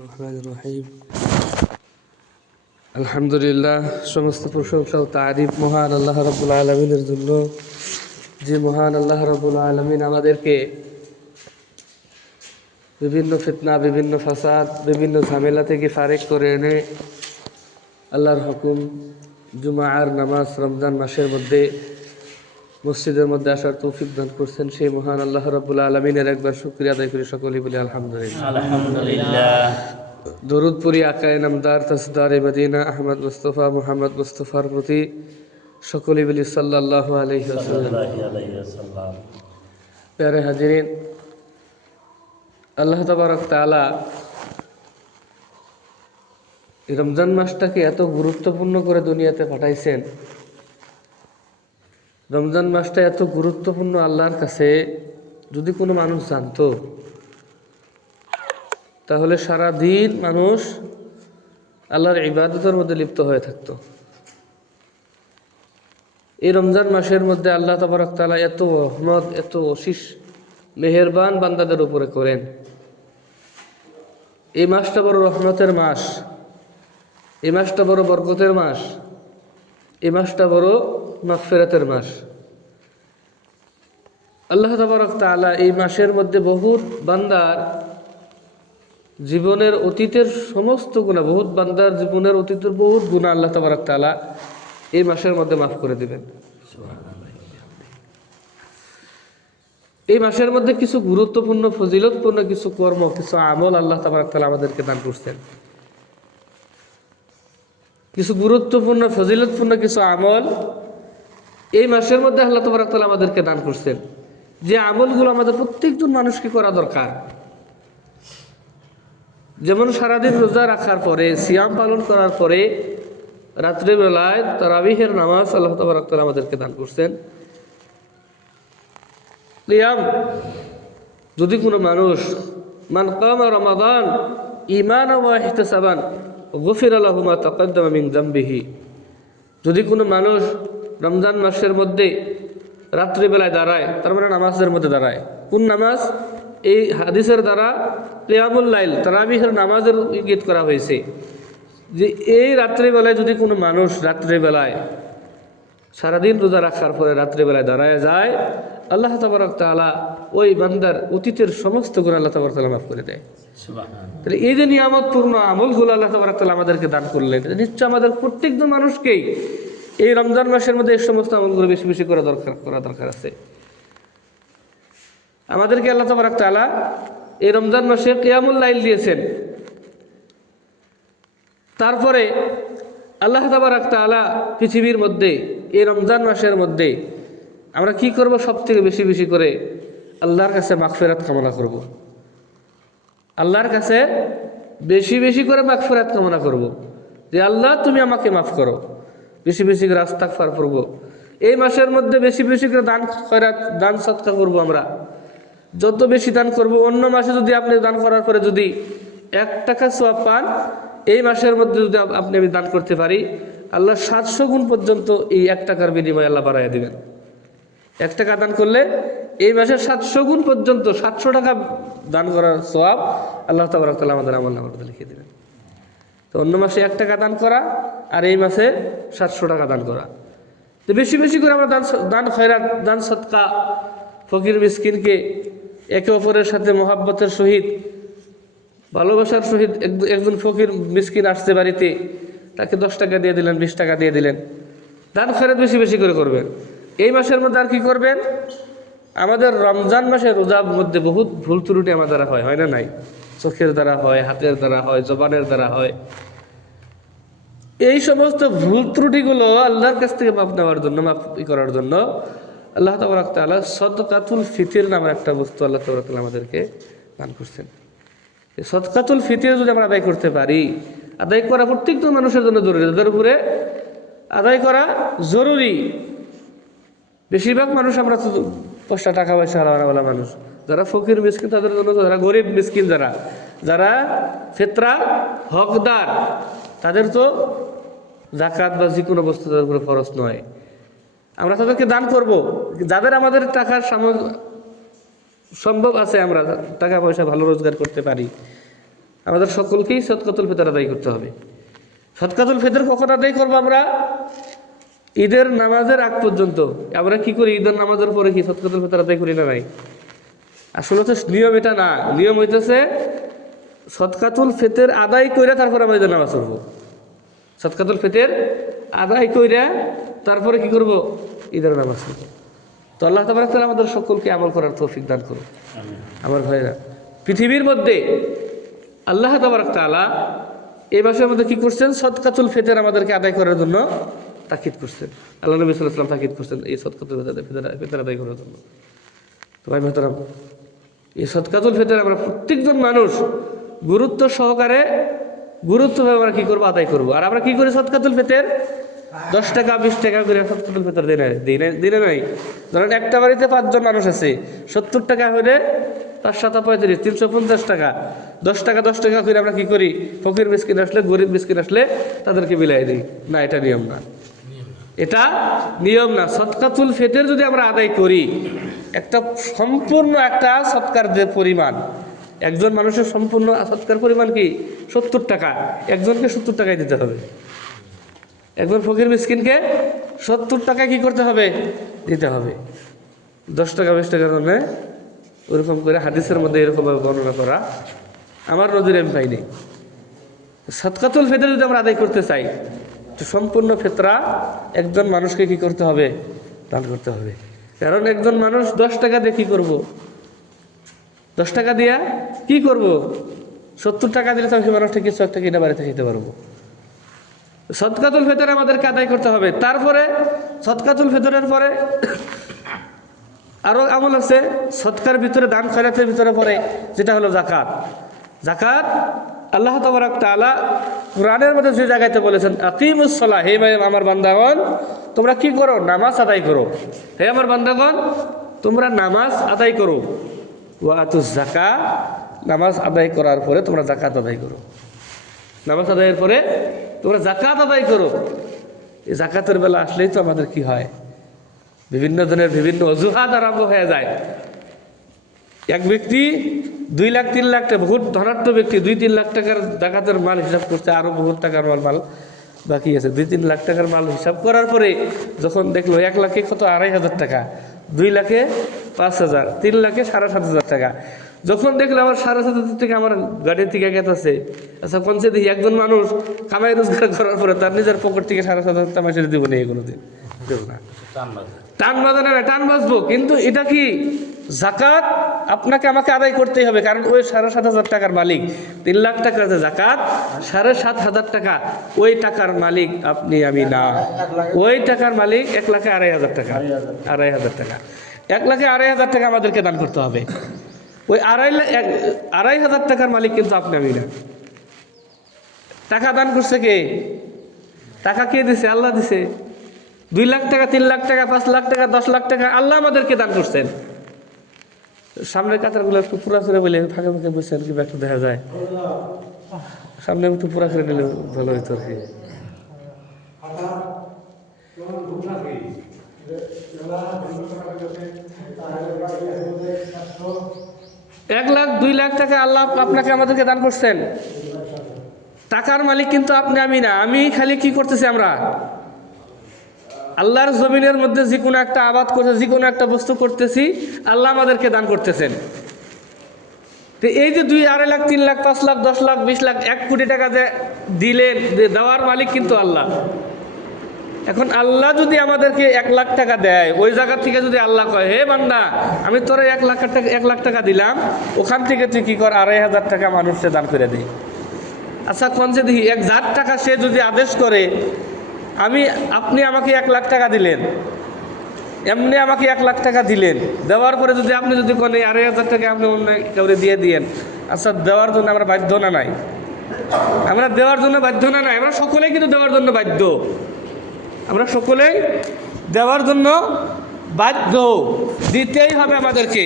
রহমানির রহিম। আলহামদুলিল্লাহ, সমস্ত প্রশংসা ও তারিফ মহান আল্লাহ রাব্বুল আলামিনের জন্য, যে মহান আল্লাহ রাব্বুল আলামিন আমাদেরকে বিভিন্ন ফিতনা, বিভিন্ন ফাসাদ, বিভিন্ন ঝামেলা থেকে ফারেক করে এনে আল্লাহর হুকুম জুমার নামাজ রমজান মাসের মধ্যে মসজিদের মধ্যে আসার তৌফিক দান করছেন। সেই মহান আল্লাহ রাব্বুল আলামিনের একবার শুকরিয়া আদায় করি, সকলেই বলি আলহামদুলিল্লাহ। আলহামদুলিল্লাহ। দরুদ পড়ি আকায়ে নামদার তাজদারে মদিনা আহমদ মুস্তফা মুহাম্মদ মুস্তফার প্রতি, সকলেই বলি সাল্লাল্লাহু আলাইহি ওয়াসাল্লাম। প্যারে হাজিরিন, আল্লাহ তাবারক তাআলা এই রমজান মাসটাকে এত গুরুত্বপূর্ণ করে দুনিয়াতে পাঠাইছেন। রমজান মাসটা এত গুরুত্বপূর্ণ আল্লাহর কাছে, যদি কোনো মানুষ জানতো তাহলে সারা দিন মানুষ আল্লাহর ইবাদতের মধ্যে লিপ্ত হয়ে থাকতো। এই রমজান মাসের মধ্যে আল্লাহ তাবারক তাআলা এত রহমত, এত অশিস মেহেরবান বান্দাদের উপরে করেন। এই মাসটা বড় রহমতের মাস, এই মাসটা বড় বরকতের মাস, এই মাসটা বড় মাগফিরাতের মাস। আল্লাহ তাবারক তাআলা এই মাসের মধ্যে বহুত বান্দার জীবনের অতীতের সমস্ত গুনাহ, বহুত বান্দার জীবনের অতীতের বহুত গুনাহ আল্লাহ তাবারক তাআলা এই মাসের মধ্যে মাফ করে দিবেন। এই মাসের মধ্যে কিছু গুরুত্বপূর্ণ ফজিলতপূর্ণ কিছু কর্ম, কিছু আমল আল্লাহ তাবারক তাআলা আমাদেরকে দান করছেন। কিছু গুরুত্বপূর্ণ ফজিলতপূর্ণ কিছু আমল এই মাসের মধ্যে আল্লাহ তাবারক তাআলা আমাদেরকে দান করছেন, যে আমলগুলো আমাদের প্রত্যেকজন মানুষকে করা দরকার। যেমন সারাদিন রোজা রাখার পরে, সিয়াম পালন করার পরে রাত্রিবেলায় তারাবিহের নামাজ আল্লাহ তাবারক তাআলা আমাদেরকে দান করছেন। কিয়াম, যদি কোনো মানুষ মান কামা রমাদান ঈমানান ওয়া ইহতিসাবান গুফিরা লাহু মা তাকাদ্দামা মিন যামবিহি, যদি কোনো মানুষ রমজান মাসের মধ্যে রাত্রিবেলায় দাঁড়ায়, তার মানে নামাজের মধ্যে দাঁড়ায়। কোন নামাজ? এই হাদিসের দ্বারা কিয়ামুল লাইল, তারাবিহের নামাজের ইঙ্গিত করা হয়েছে যে এই রাত্রিবেলায় যদি কোনো মানুষ রাত্রিবেলায় সারাদিন রোজা রাখার পরে রাত্রিবেলায় দাঁড়ায় যায়, আল্লাহ তাবারক তাআলা ওই বান্দার অতীতের সমস্ত গুনাহ আল্লাহ তাবারক তাআলা মাফ করে দেয়। তাহলে এই যে নিয়ামতপূর্ণ আমলগুলো আল্লাহ তাবারক তাআলা আমাদেরকে দান করলেন, নিশ্চয় আমাদের প্রত্যেকজন মানুষকেই এই রমজান মাসের মধ্যে এই সমস্ত আমলগুলো বেশি বেশি করা দরকার আছে। আমাদেরকে আল্লাহ তাবারক তাআলা এই রমজান মাসে কিয়ামুল লাইল দিয়েছেন। তারপরে আল্লাহ তাবারক তাআলা পৃথিবীর মধ্যে এই রমজান মাসের মধ্যে আমরা কি করব? সব থেকে বেশি বেশি করে আল্লাহর কাছে মাগফিরাত কামনা করব। আল্লাহর কাছে বেশি বেশি করে মাগফিরাত কামনা করব, যে আল্লাহ তুমি আমাকে মাফ করো। বেশি বেশি করে ইস্তিগফার করব। এই মাসের মধ্যে বেশি বেশি করে দান খয়রাত, দান সদকা করব। আমরা যত বেশি দান করব, অন্য মাসে যদি আপনি দান করার পরে যদি 1 টাকা সওয়াব পান, এই মাসের মধ্যে যদি আপনি আমি দান করতে পারি, আল্লাহ 700 গুণ পর্যন্ত এই 1 টাকার বিনিময়ে আল্লাহ বাড়াইয়া দিবেন। 1 টাকা দান করলে এই মাসে 700 গুণ পর্যন্ত 700 টাকা দান করার সওয়াব আল্লাহ তাবারক তাআলা আমাদের আমলনামার মধ্যে লিখে দিবেন। তো অন্য মাসে 1 টাকা দান করা আর এই মাসে 700 টাকা দান করা। তো বেশি বেশি করে আমরা দান খয়রাত, দান সদকা, ফকির মিসকিনকে একে অপরের সাথে মহাব্বতের সহিত, ভালোবাসার সহিত, একজন ফকির মিসকিন আসছে বাড়িতে, তাকে 10 টাকা দিয়ে দিলেন, 20 টাকা দিয়ে দিলেন। দান খয়রাত বেশি বেশি করে করবেন। এই মাসের মধ্যে আর কি করবেন? আমাদের রমজান মাসে রোজার মধ্যে বহুত ভুল ত্রুটি আমার দ্বারা হয় না? নাই, চোখের দ্বারা হয়, হাতের দ্বারা হয়, জবানের দ্বারা হয়। এই সমস্ত ভুল ত্রুটিগুলো আল্লাহর কাছ থেকে মাফ নেওয়ার জন্য, মাফ করার জন্য আল্লাহ তাবারক তাআলা সদকাতুল ফিতর নামের একটা বস্তু আল্লাহ তাবারক তাআলা আমাদেরকে দান করছেন। এই সদকাতুল ফিতর যদি আমরা আদায় করতে পারি, আদায় করা প্রত্যেকটা মানুষের জন্য জরুরি, তাদের উপরে আদায় করা জরুরি। বেশিরভাগ মানুষ আমরা তো টাকা পয়সা হারাওয়ালা মানুষ, যারা ফকির মিসকিন তাদের জন্য, যারা গরিব মিসকিন, যারা ফিতরা হকদার, তাদের তো যাকাত বা যে কোনো বস্তু তাদের উপরে ফরজ নয়। আমরা তাদেরকে দান করব। যাদের আমাদের টাকার সম্ভব আছে, আমরা টাকা পয়সা ভালো রোজগার করতে পারি, আমাদের সকলকেই সদকাতুল ফিতর আদায় করতে হবে। সদকাতুল ফিতর কখন আদায় করবো আমরা? ঈদের নামাজের আগ পর্যন্ত। আমরা কি করি? ঈদের নামাজের পরে কি সদকাতুল ফিতর আদায় করি না? নাই। আসলে তো নিয়ম এটা না। নিয়ম হইতেছে সদকাতুল ফিতর আদায় করে তারপরে আমরা ঈদের নামাজ পড়বো। সদকাতুল ফিতর আদায় করে তারপরে কি করব? ঈদের নামাজ পড়বো। তো আল্লাহ তাবারক তাআলা আমাদের সকলকে আমল করার তৌফিক দান করুন। আমার ভাইরা, পৃথিবীর মধ্যে আল্লাহ তাবারক তাআলা এই মাসের মধ্যে কি করছেন? সদকাতুল ফিতর আমাদেরকে আদায় করার জন্য তাকিদ করছেন। আল্লাহ নবী সাল্লাল্লাহু আলাইহি ওয়াসাল্লাম তাকিদ করছেন এই সদকাতুল ফিতর আদায় করার জন্য। তো ভাই মোহতারাম, এই সদকাতুল ফিতর আমরা প্রত্যেকজন মানুষ গুরুত্ব সহকারে গুরুত্বভাবে আমরা কি করবো? আদায় করবো। আর আমরা কি করি? সদকাতুল ফিতর 10 টাকা 20 টাকা করে সদকাতুল ফিতর দিনে নাই। ধরেন একটা বাড়িতে 5 জন মানুষ আছে, 70 টাকা হলে 5 7 35 350 টাকা। 10 টাকা 10 টাকা করে আমরা কি করি? ফকির মিসকিন আসলে, গরিব মিসকিন আসলে তাদেরকে বিলাই দিই। না, এটা নিয়ম না, এটা নিয়ম না। সদকাতুল ফিতর যদি আমরা আদায় করি, একটা সম্পূর্ণ একটা সৎকার যে পরিমাণ, একজন মানুষের সম্পূর্ণ সৎকার পরিমাণ কি? 70 টাকা। একজনকে 70 টাকায় দিতে হবে। একজন ফকির মিসকিনকে 70 টাকা কি করতে হবে? দিতে হবে। 10 টাকা 20 টাকার জন্য ওরকম করে হাদিসের মধ্যে এরকমভাবে বর্ণনা করা আমার নজরে আমি পাইনি। সদকাতুল ফিতর যদি আমরা আদায় করতে চাই, তো সম্পূর্ণ ফিতরা একজন মানুষকে কি করতে হবে? দান করতে হবে। কারণ একজন মানুষ 10 টাকা দিয়ে কি করবো? 10 টাকা দিয়া কি করব? 70 টাকা দিলে তো সেই মানুষটা কিছু একটা কিনে বাড়িতে খেতে পারবো। সদকাতুল ফিতর আমাদেরকে আদায় করতে হবে। তারপরে সদকাতুল ফিতরের পরে আরো আমল আছে সদকার ভিতরে, দান খয়রাতের ভিতরে পড়ে, যেটা হলো জাকাত। জাকাত আল্লাহ তাবারক তাআলা কোরআনের মধ্যে যে জায়গাতে বলেছেন, আকিমুস সালাহ, হে আমার বান্দাগণ তোমরা কি করো? নামাজ আদায় করো। হে আমার বান্দাগণ তোমরা নামাজ আদায় করো। ওয়া আতুজ যাকাত, নামাজ আদায় করার পরে তোমরা জাকাত আদায় করো। নামাজ আদায়ের পরে তোমরা জাকাত আদায় করো। এই জাকাতের বেলা আসলেই তো আমাদের কি হয়? বিভিন্ন ধরনের বিভিন্ন অজুহাত আরম্ভ হয়ে যায়। এক ব্যক্তি 2 লাখ 3 লাখ টাকা, বহুত ধনাঢ্য ব্যক্তি 2-3 লাখ টাকার জাকাতের মাল হিসাব করছে, আরো বহুত টাকার মাল বাকি আছে। 2-3 লাখ টাকার মাল হিসাব করার পরে যখন দেখলো 1 লাখে কত? 2,500 টাকা, 2 লাখে 5,000, 3 লাখে 7,500 টাকা। যখন দেখলো আমার 7,500 টাকা আমার গাড়ি থেকে গেছে, আচ্ছা কনসে দেখি একজন মানুষ কামাই রোজগার করার পরে তার নিজের পকেট থেকে 7,500 টাকা মাসে দিব না, কোনোদিন দেব না। টান বাজানো না, টান বাজবো, কিন্তু এটা কি? জাকাত আপনাকে আমাকে আদায় করতেই হবে। কারণ ওই 7,500 টাকার মালিক, 3 লাখ টাকার যে জাকাত, 7,500 টাকা ওই টাকার মালিক আপনি আমি না। ওই টাকার মালিক 1,02,500 টাকা, 2,500 টাকা, 1,02,500 টাকা আমাদেরকে দান করতে হবে। ওই 2,500 টাকার মালিক কিন্তু আপনি আমি না। টাকা দান করছে কে? টাকা কে দিছে? আল্লাহ দিছে। 2 লাখ টাকা, 3 লাখ টাকা, 5 লাখ টাকা, 10 লাখ টাকা আল্লাহ আমাদেরকে দান করছেন। সামনের কাতারগুলো একটু পুরা করে বলে ফাঁকে ফাঁকে বসে আর কি একটু দেখা যায়, সামনে একটু পুরা করে নিলে ভালো হইতো আর কি। 1 লাখ 2 লাখ টাকা আল্লাহ আপনাকে আমাদেরকে দান করছেন। টাকার মালিক কিন্তু আপনি আমি না। আমি খালি কি করতেছি? আমরা আল্লাহর জমিনের মধ্যে যে কোনো একটা আবাদ করতে, যে কোনো একটা বস্তু করতেছি, আল্লাহ আমাদেরকে দান করতেছেন। তো এই যে 2, 2.5 লাখ, 3 লাখ, 5 লাখ, 10 লাখ, 20 লাখ, 1 কোটি টাকা যে দিলেন, দেওয়ার মালিক কিন্তু আল্লাহ। এখন আল্লাহ যদি আমাদেরকে 1 লাখ টাকা দেয়, ওই জায়গা থেকে যদি আল্লাহ কয়, হে বান্দা আমি তোরে 1 লাখ টাকা দিলাম, ওখান থেকে তুই কি কর? 2,500 টাকা মানুষকে দান করে দিই। আচ্ছা কোন যে দেখি 1,000 টাকা সে যদি আদেশ করে, আপনি আমাকে 1 লাখ টাকা দিলেন, এমনি আমাকে 1 লাখ টাকা দিলেন, দেওয়ার পরে যদি আপনি যদি কোন 2,500 টাকা আপনি অন্য কাউরে দিয়ে দিয়েন, আচ্ছা দেওয়ার জন্য আমরা বাধ্য না? নাই, আমরা দেওয়ার জন্য বাধ্য না? নাই, আমরা সকলেই কিন্তু দেওয়ার জন্য বাধ্য। আমরা সকলেই দেওয়ার জন্য বাধ্য, দিতেই হবে আমাদেরকে।